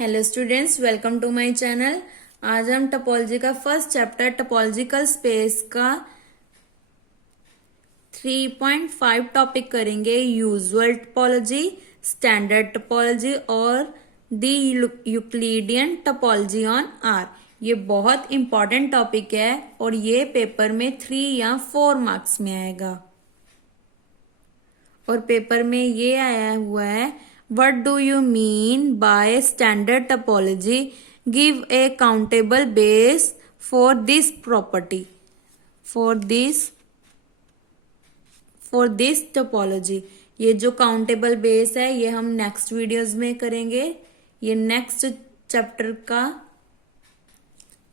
Hello students, welcome to my channel. आज हम topology का फर्स्ट चैप्टर टोपोलॉजिकल स्पेस का 3.5 टॉपिक करेंगे। यूजुअल टोपोलॉजी, स्टैंडर्ड टोपोलॉजी और the Euclidean topology on R. ये बहुत इंपॉर्टेंट टॉपिक है और ये पेपर में 3 या 4 मार्क्स में आएगा। और पेपर में ये आया हुआ है, what do you mean by standard topology, give a countable base for this property, for this topology. ये जो काउंटेबल बेस है ये हम नेक्स्ट वीडियोस में करेंगे। ये नेक्स्ट चैप्टर का,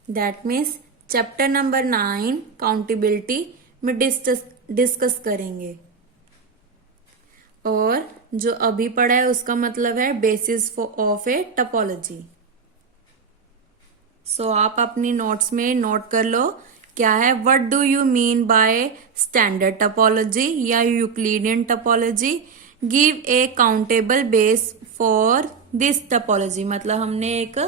that means chapter number 9 countability में डिस्कस करेंगे। और जो अभी पढ़ा है उसका मतलब है basis of a topology. So आप अपनी नोट्स में नोट कर लो क्या है, what do you mean by standard topology या Euclidean topology, give a countable base for this topology. मतलब हमने एक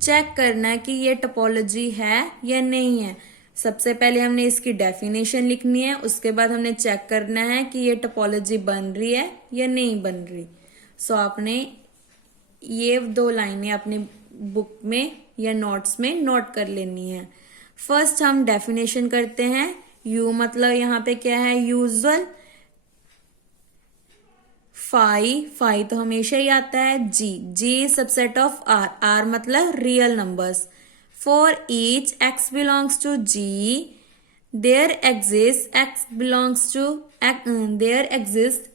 चेक करना है कि ये टोपोलॉजी है या नहीं है। सबसे पहले हमने इसकी डेफिनेशन लिखनी है, उसके बाद हमने चेक करना है कि ये टोपोलॉजी बन रही है या नहीं बन रही। सो आपने ये 2 लाइनें अपने बुक में या नोट्स में नोट कर लेनी है। फर्स्ट हम डेफिनेशन करते हैं। यू मतलब यहाँ पे क्या है, यूजुअल। फाई तो हमेशा ही आता है। जी सबसेट ऑफ आर, आर मतलब real numbers. For each x belongs to G, there exists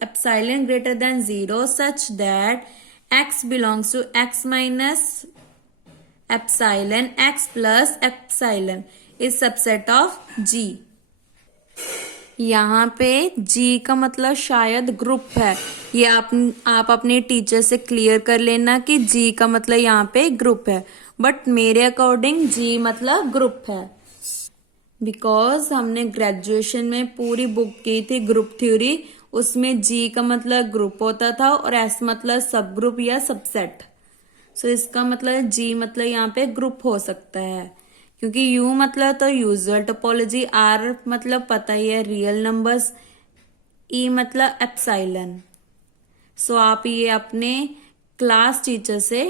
epsilon greater than 0 such that x belongs to x minus epsilon, x plus epsilon is subset of G। यहाँ पे G का मतलब शायद group है। ये आप अपने टीचर से क्लियर कर लेना कि G का मतलब यहाँ पे ग्रुप है, बट मेरे अकॉर्डिंग G मतलब ग्रुप है। बिकॉज हमने ग्रेजुएशन में पूरी बुक की थी ग्रुप थ्योरी, उसमें G का मतलब ग्रुप होता था और S मतलब सब ग्रुप या सबसेट। सो इसका मतलब G मतलब यहाँ पे ग्रुप हो सकता है, क्योंकि U मतलब तो यूजुअल टोपोलॉजी, R मतलब पता ही है रियल नंबर्स, E मतलब एप्सिलॉन। सो आप ये अपने क्लास टीचर से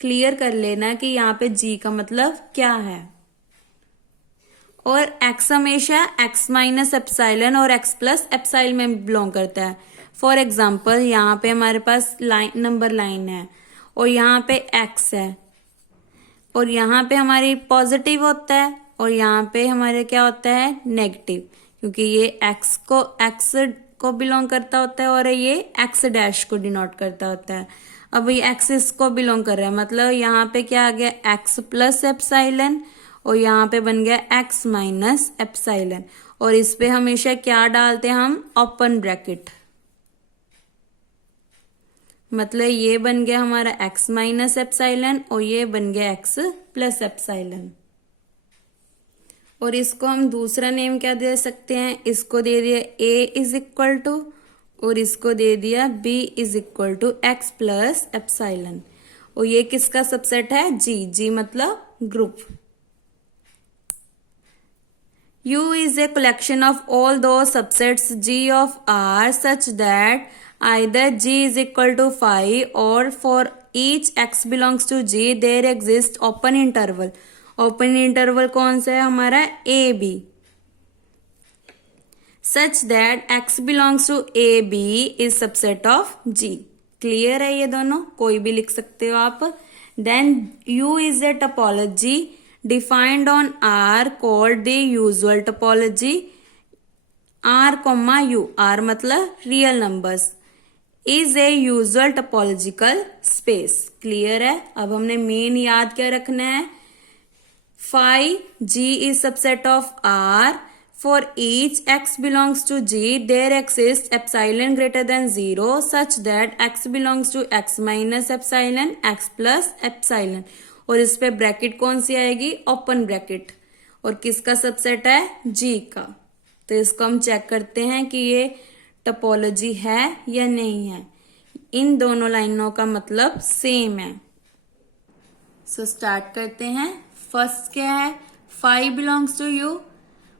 क्लियर कर लेना कि यहाँ पे G का मतलब क्या है। और X हमेशा X माइनस एप्सिलॉन और X प्लस एप्सिलॉन में बिलोंग करता है। फॉर एग्जाम्पल यहाँ पे हमारे पास नंबर लाइन है और यहाँ पे X है और यहाँ पे हमारी पॉजिटिव होता है और यहाँ पे हमारे क्या होता है, नेगेटिव, क्योंकि ये X को बिलोंग करता होता है और ये X डैश को डिनोट करता होता है। अब ये X इसको बिलोंग कर रहा है, मतलब यहाँ पे क्या आ गया, X प्लस एप्सिलॉन और यहाँ पे बन गया X माइनस एप्सिलॉन। और इस पे हमेशा क्या डालते हैं हम, ओपन ब्रैकेट। मतलब ये बन गया हमारा X माइनस एप्सिलॉन और ये बन गया X प्लस एप्सिलॉन। और इसको हम दूसरा नेम क्या दे सकते हैं, इसको दे दिया A इज इक्वल टू और इसको दे दिया B is equal to X plus epsilon. और ये किसका सबसेट है, G मतलब group. U is a collection of all those subsets G of R such that either G is equal to phi or for each X belongs to G there exists open interval। Open interval कौन सा है हमारा, AB, such that X belongs to AB is subset of G। Clear है ये दोनों, कोई भी लिख सकते हो आप। Then U is a topology defined on R called the usual topology। R, U, R मतलब real numbers, is a usual topological space. Clear है। अब हमने मेन याद क्या रखना है, phi G is subset of R, for each X belongs to G there exists epsilon greater than 0 such that X belongs to X minus epsilon, X plus epsilon। और इस पे ब्रैकेट कौन सी आएगी, ओपन ब्रैकेट। और किसका subset है, G का। तो इसको हम चेक करते हैं कि ये टोपोलॉजी है या नहीं है। इन दोनों लाइनों का मतलब सेम है। सो स्टार्ट करते हैं। फर्स्ट क्या है, 5 बिलोंग्स टू यू।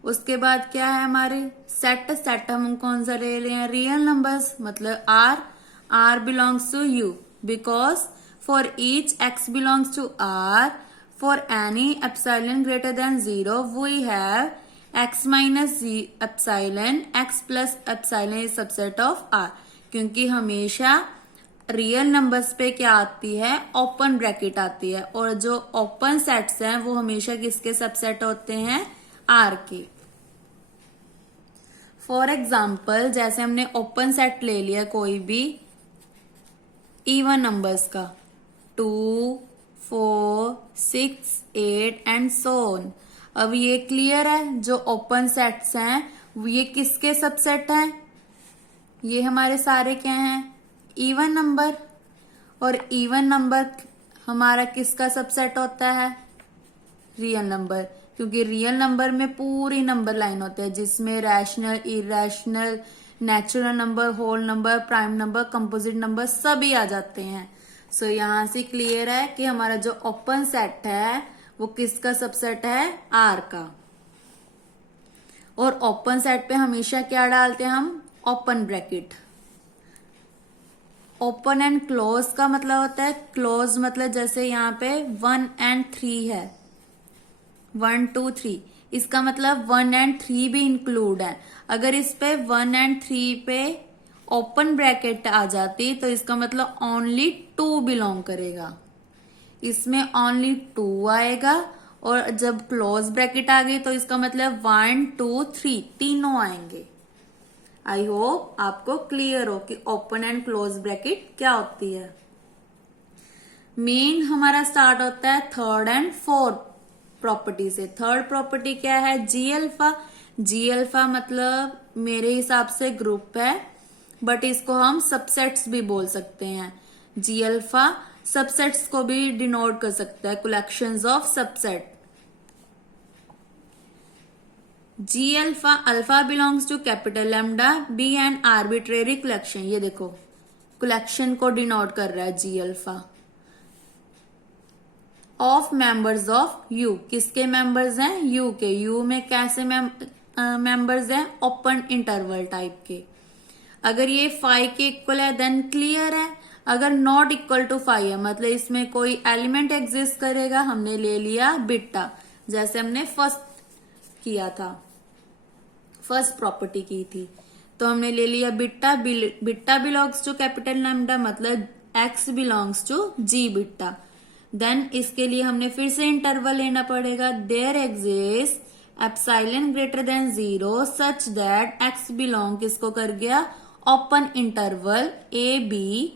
उसके बाद क्या है हमारे सेट। सेट हम कौन सा ले रहे हैं, रियल नंबर्स, मतलब R. R belongs to U because for each x belongs to R, for any epsilon greater than 0 we have x minus epsilon, x plus epsilon is subset of R. क्योंकि हमेशा real numbers पे क्या आती है, open bracket आती है, और जो ओपन सेट्स हैं वो हमेशा किसके सबसेट होते हैं, आर के। फॉर एग्जाम्पल जैसे हमने ओपन सेट ले लिया कोई भी इवन नंबर्स का, 2, 4, 6, 8 एंड सो ऑन। अब ये क्लियर है, जो ओपन सेट्स हैं ये किसके सबसेट हैं, ये हमारे सारे क्या हैं, इवन नंबर। और इवन नंबर हमारा किसका सबसेट होता है, रियल नंबर। क्योंकि रियल नंबर में पूरी नंबर लाइन होती है जिसमें rational, irrational, natural number, whole number, prime number, composite number सभी आ जाते हैं। सो यहां से क्लियर है कि हमारा जो ओपन सेट है वो किसका सबसेट है, आर का। और ओपन सेट पे हमेशा क्या डालते हैं हम, open bracket. Open and close का मतलब होता है, क्लोज मतलब जैसे यहाँ पे 1 एंड 3 है, 1, 2, 3, इसका मतलब 1 एंड 3 भी इंक्लूड है। अगर इस पे 1 एंड 3 पे ओपन ब्रैकेट आ जाती तो इसका मतलब ओनली 2 बिलोंग करेगा, इसमें ओनली 2 आएगा। और जब क्लोज ब्रैकेट आ गई तो इसका मतलब 1, 2, 3 तीनों आएंगे। आई होप आपको क्लियर हो कि ओपन एंड क्लोज ब्रैकेट क्या होती है। मेन हमारा स्टार्ट होता है थर्ड एंड फोर्थ प्रॉपर्टी से। थर्ड प्रॉपर्टी क्या है, जी अल्फा। जी अल्फा मतलब मेरे हिसाब से ग्रुप है, बट इसको हम सबसेट्स भी बोल सकते हैं। जी अल्फा सबसेट्स को भी डिनोट कर सकता है, collections of subset. G alpha, alpha belongs to capital lambda, be an arbitrary collection. ये देखो कलेक्शन को डिनोट कर रहा है G alpha. Of members of U, किसके मेंबर्स हैं, यू के। यू में कैसे मेंबर्स हैं, ओपन इंटरवल टाइप के। अगर ये 5 के इक्वल है देन क्लियर है। अगर नॉट इक्वल टू 5 है मतलब इसमें कोई एलिमेंट एग्जिस्ट करेगा, हमने ले लिया बिट्टा, जैसे हमने फर्स्ट किया था, फर्स्ट प्रॉपर्टी की थी। तो हमने ले लिया beta. Beta belongs to capital lambda मतलब x belongs to G beta. Then इसके लिए हमने फिर से इंटरवल लेना पड़ेगा। There exist epsilon greater than 0 such that x belong किसको कर गया, ओपन इंटरवल ए बी।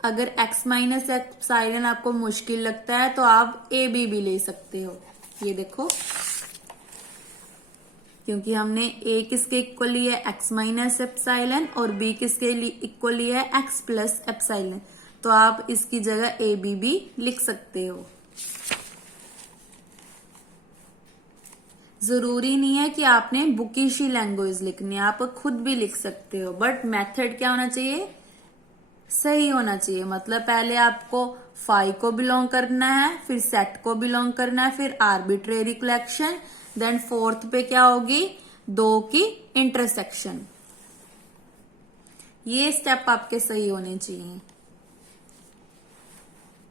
अगर x माइनस एप्सिलॉन आपको मुश्किल लगता है तो आप ए बी भी ले सकते हो। ये देखो, क्योंकि हमने a किसके इक्वल लिया है, x माइनस एप्सिलॉन, और b किसके इक्वल लिया है, x प्लस एप्सिलॉन। तो आप इसकी जगह a b भी लिख सकते हो। जरूरी नहीं है कि आपने बुकिश ही लैंग्वेज लिखनी है, आप खुद भी लिख सकते हो, बट मेथड क्या होना चाहिए, सही होना चाहिए। मतलब पहले आपको 5 को बिलोंग करना है, फिर सेट को बिलोंग करना है, फिर आर्बिट्रेरी कलेक्शन, देन फोर्थ पे क्या होगी, 2 की इंटरसेक्शन। ये स्टेप आपके सही होने चाहिए।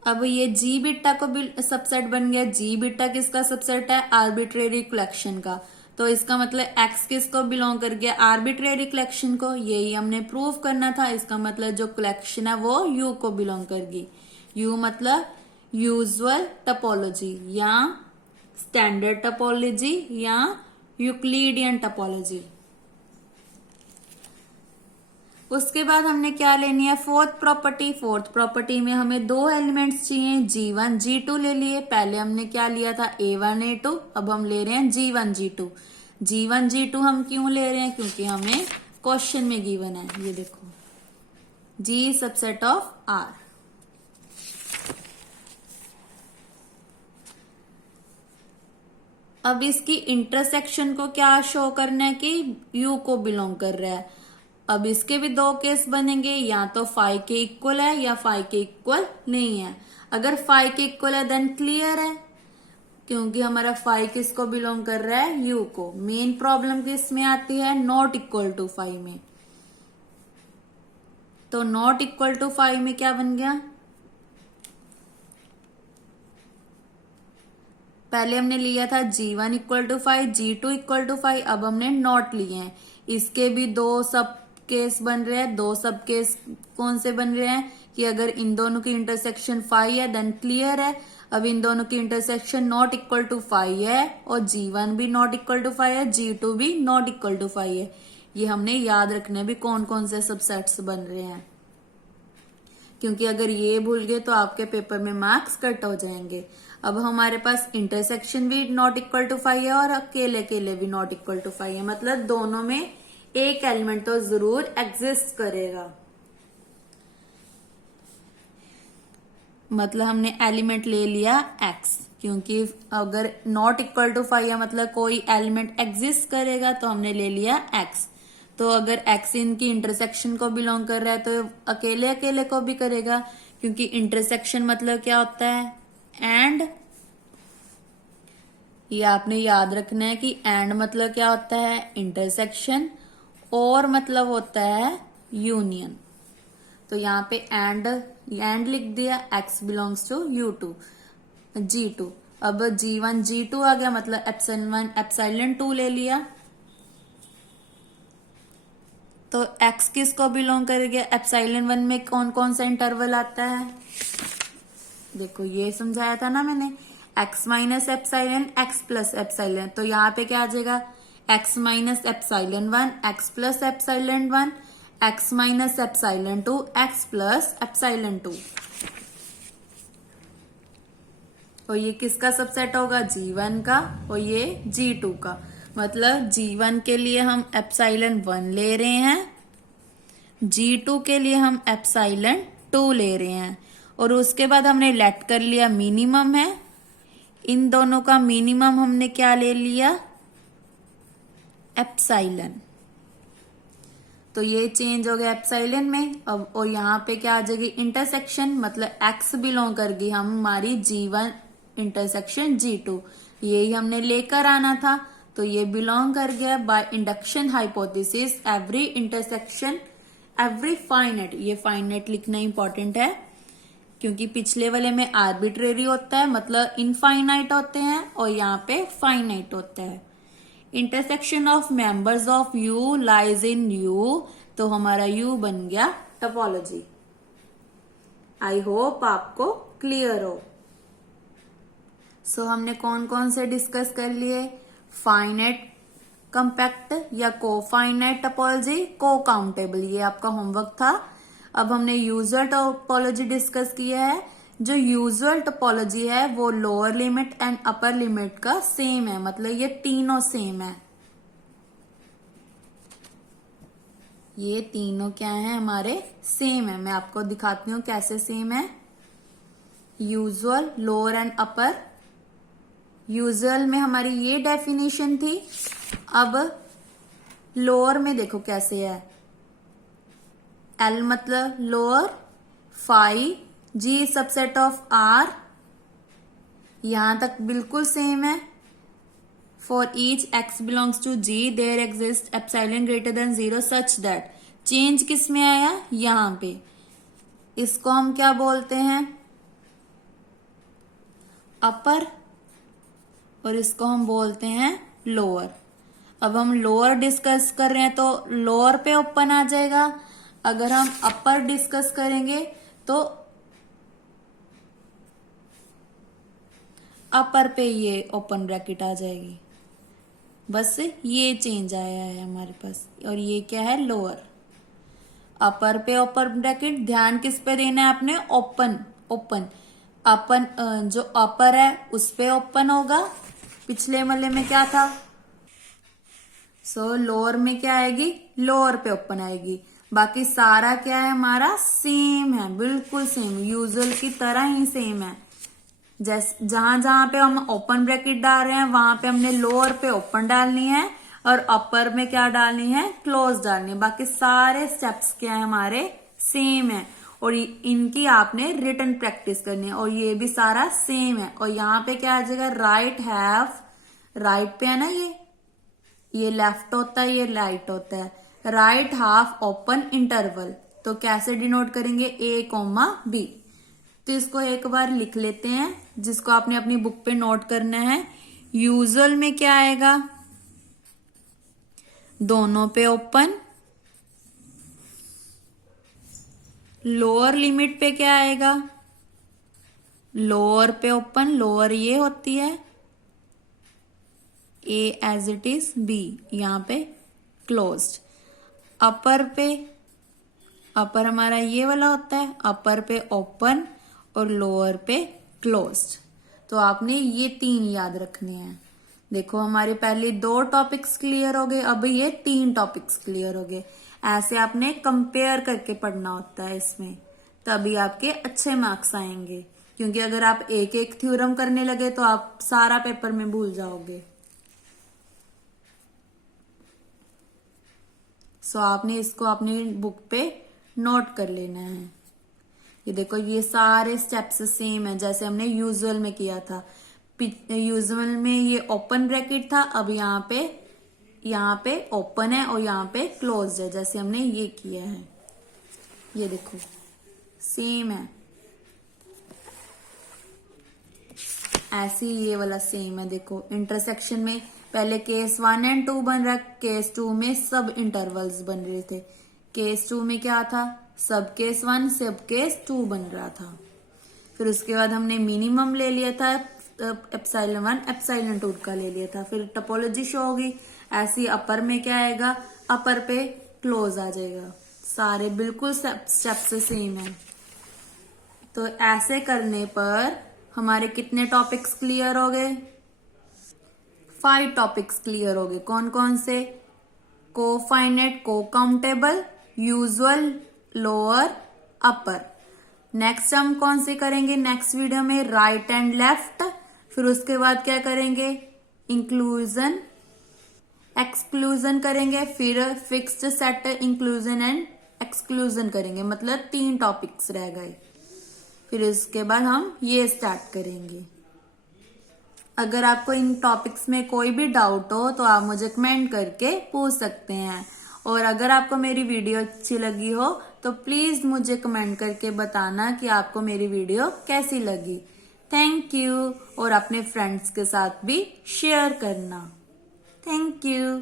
अब ये जी बिट्टा को सबसेट बन गया। जी बिट्टा किसका सबसेट है, आर्बिट्रेरी कलेक्शन का। तो इसका मतलब x किसको बिलोंग कर गया, आर्बिट्रेरी कलेक्शन को। यही हमने प्रूव करना था। इसका मतलब जो कलेक्शन है वो u को बिलोंग करगी। u मतलब यूजुअल टपोलॉजी या स्टैंडर्ड टपोलॉजी या यूक्लिडियन टपोलॉजी। उसके बाद हमने क्या लेनी है, फोर्थ प्रॉपर्टी। फोर्थ प्रॉपर्टी में हमें 2 एलिमेंट्स चाहिए, G1 G2 ले लिए। पहले हमने क्या लिया था, A1 A2, अब हम ले रहे हैं G1 G2। G1 G2 हम क्यों ले रहे हैं, क्योंकि हमें क्वेश्चन में गिवन है। ये देखो, G सबसेट ऑफ R। अब इसकी इंटरसेक्शन को क्या शो करना है कि U को बिलोंग कर रहा है। अब इसके भी दो केस बनेंगे, या तो फाइव के इक्वल है या फाइव के इक्वल नहीं है। अगर फाइव के इक्वल है देन क्लियर है, क्योंकि हमारा फाइव किसको बिलोंग कर रहा है, यू को। मेन प्रॉब्लम किस में आती है, नॉट इक्वल टू फाइव में। तो नॉट इक्वल टू फाइव में क्या बन गया, पहले हमने लिया था G1 equal to 5, G2 equal to 5, अब हमने नॉट लिए हैं। इसके भी दो सब केस बन रहे हैं। दो सब केस कौन से बन रहे हैं कि अगर इन दोनों की इंटरसेक्शन 5 है देन क्लियर है। अब इन दोनों की इंटरसेक्शन नॉट इक्वल टू 5 है और G1 भी नॉट इक्वल टू 5 है, G2 भी नॉट इक्वल टू 5 है। ये हमने याद रखने भी कौन कौन से सबसेट्स बन रहे हैं, क्योंकि अगर ये भूल गए तो आपके पेपर में मार्क्स कट हो जाएंगे। अब हमारे पास इंटरसेक्शन भी नॉट इक्वल टू 5 है और अकेले अकेले भी नॉट इक्वल टू 5 है, मतलब दोनों में एक एलिमेंट तो जरूर एग्जिस्ट करेगा। मतलब हमने एलिमेंट ले लिया x, क्योंकि अगर नॉट इक्वल टू 5 है मतलब कोई एलिमेंट एग्जिस्ट करेगा, तो हमने ले लिया x। तो अगर x इनकी इंटरसेक्शन को बिलोंग कर रहा है तो अकेले अकेले को भी करेगा, क्योंकि इंटरसेक्शन मतलब क्या होता है, एंड। ये आपने याद रखना है कि एंड मतलब क्या होता है, इंटरसेक्शन, और मतलब होता है यूनियन। तो यहाँ पे एंड लिख दिया, x belongs to U2 G2। अब G1 G2 आ गया, मतलब एप्सिलॉन 1 एप्सिलॉन 2 ले लिया। तो x किसको बिलोंग करेगा, एप्सिलॉन 1 में कौन कौन सा इंटरवल आता है, देखो ये समझाया था ना मैंने, x minus epsilon x plus epsilon. तो यहाँ पे क्या आ जाएगा, x minus epsilon 1 x plus epsilon 1, x minus epsilon 2 x plus epsilon 2। और ये किसका सबसेट होगा, G1 का, और ये G2 का। मतलब G1 के लिए हम एप्सिलॉन 1 ले रहे हैं, G2 के लिए हम एप्सिलॉन 2 ले रहे हैं, और उसके बाद हमने लेट कर लिया मिनिमम है। इन दोनों का मिनिमम हमने क्या ले लिया, एप्सिलॉन। तो ये चेंज हो गया एप्सिलॉन में। अब और यहाँ पे क्या आ जाएगी, इंटरसेक्शन, मतलब x बिलोंग करगी हमारी G1 इंटरसेक्शन G2, यही हमने लेकर आना था। तो ये बिलोंग कर गया by induction hypothesis every intersection every finite. ये फाइनाइट लिखना इंपॉर्टेंट है, क्योंकि पिछले वाले में आर्बिट्रेरी होता है, मतलब इनफाइनाइट होते हैं, और यहाँ पे फाइनाइट होता है। Intersection of members of U lies in U, तो हमारा U बन गया टोपोलॉजी। आई होप आपको क्लियर हो। सो हमने कौन कौन से डिस्कस कर लिए, फाइनाइट कंपैक्ट या कोफाइनाइट टोपोलॉजी, को काउंटेबल, ये आपका होमवर्क था। अब हमने यूजुअल टोपोलॉजी डिस्कस किया है। जो यूजुअल टोपोलॉजी है वो lower limit and upper limit का सेम है, मतलब ये तीनों सेम है। ये तीनों क्या है, हमारे सेम है। मैं आपको दिखाती हूँ कैसे सेम है। Usual, lower and upper. Usual में हमारी ये डेफिनेशन थी। अब लोअर में देखो कैसे है, L मतलब lower, phi, G subset of R, यहां तक बिल्कुल सेम है। For each x belongs to G there exist epsilon greater than 0 such that, change किस में आया, यहां पे। इसको हम क्या बोलते हैं, अपर, और इसको हम बोलते हैं लोअर। अब हम लोअर डिस्कस कर रहे हैं तो लोअर पे ओपन आ जाएगा। अगर हम अपर डिस्कस करेंगे तो अपर पे ये ओपन ब्रैकेट आ जाएगी। बस ये चेंज आया है हमारे पास, और ये क्या है, लोअर। अपर पे ओपन ब्रैकेट, ध्यान किस पे देना है आपने, ओपन। अपन जो अपर है उस पे ओपन होगा, पिछले वाले में क्या था। सो लोअर में क्या आएगी, लोअर पे ओपन आएगी। बाकी सारा क्या है हमारा, सेम है, बिल्कुल सेम, यूजुअल की तरह ही सेम है। जैसे जहां जहां पे हम ओपन ब्रैकेट डाल रहे हैं वहां पे हमने लोअर पे ओपन डालनी है, और अपर में क्या डालनी है, क्लोज डालनी है। बाकी सारे स्टेप्स क्या है हमारे, सेम है। और इनकी आपने रिटन प्रैक्टिस करनी है, और ये भी सारा सेम है। और यहाँ पे क्या आ जाएगा, राइट हैव, राइट पे है ना ये लेफ्ट होता है, ये राइट होता है। राइट हाफ ओपन इंटरवल, तो कैसे डिनोट करेंगे, A, B। तो इसको एक बार लिख लेते हैं, जिसको आपने अपनी बुक पे नोट करना है। यूजुअल में क्या आएगा, दोनों पे ओपन। लोअर लिमिट पे क्या आएगा, लोअर पे ओपन, लोअर ये होती है A as it is, B यहाँ पे क्लोज्ड। अपर पे, अपर हमारा ये वाला होता है, अपर पे ओपन और लोअर पे क्लोज्ड। तो आपने ये 3 याद रखने हैं। देखो हमारे पहले 2 टॉपिक्स क्लियर हो गए, अब ये 3 टॉपिक्स क्लियर हो गए। ऐसे आपने कंपेयर करके पढ़ना होता है इसमें, तभी आपके अच्छे मार्क्स आएंगे। क्योंकि अगर आप एक एक थ्योरम करने लगे तो आप सारा पेपर में भूल जाओगे। सो आपने इसको अपनी बुक पे नोट कर लेना है। ये देखो ये सारे स्टेप्स सेम है जैसे हमने यूजुअल में किया था। यूजुअल में ये ओपन ब्रैकेट था, अब यहाँ पे ओपन है और यहाँ पे क्लोज है, जैसे हमने ये किया है। ये देखो सेम है, ऐसे ही ये वाला सेम है। देखो इंटरसेक्शन में पहले केस 1 और 2 बन रहा, केस 2 में सब इंटरवल्स बन रहे थे। केस 2 में क्या था, सब केस 1 सब केस 2 बन रहा था। फिर उसके बाद हमने मिनिमम ले लिया था, एप्सिलॉन 1 एप्सिलॉन 2 का ले लिया था। फिर टोपोलॉजी शो होगी। ऐसी अपर में क्या आएगा, अपर पे क्लोज आ जाएगा। सारे बिल्कुल स्टेप्स सेम है। तो ऐसे करने पर हमारे कितने टॉपिक्स क्लियर हो गए, 5 टॉपिक्स क्लियर हो गए। कौन कौन से, कोफाइनेट, को काउंटेबल, यूजुअल, लोअर, अपर। नेक्स्ट हम कौन से करेंगे नेक्स्ट वीडियो में, राइट एंड लेफ्ट। फिर उसके बाद क्या करेंगे, इंक्लूजन, एक्सक्लूजन करेंगे। फिर fixed set, inclusion and exclusion करेंगे। मतलब 3 टॉपिक्स रह गए। फिर इसके बाद हम ये स्टार्ट करेंगे। अगर आपको इन टॉपिक्स में कोई भी डाउट हो तो आप मुझे कमेंट करके पूछ सकते हैं। और अगर आपको मेरी वीडियो अच्छी लगी हो तो प्लीज मुझे कमेंट करके बताना कि आपको मेरी वीडियो कैसी लगी। Thank you. और अपने फ्रेंड्स के साथ भी शेयर करना। Thank you.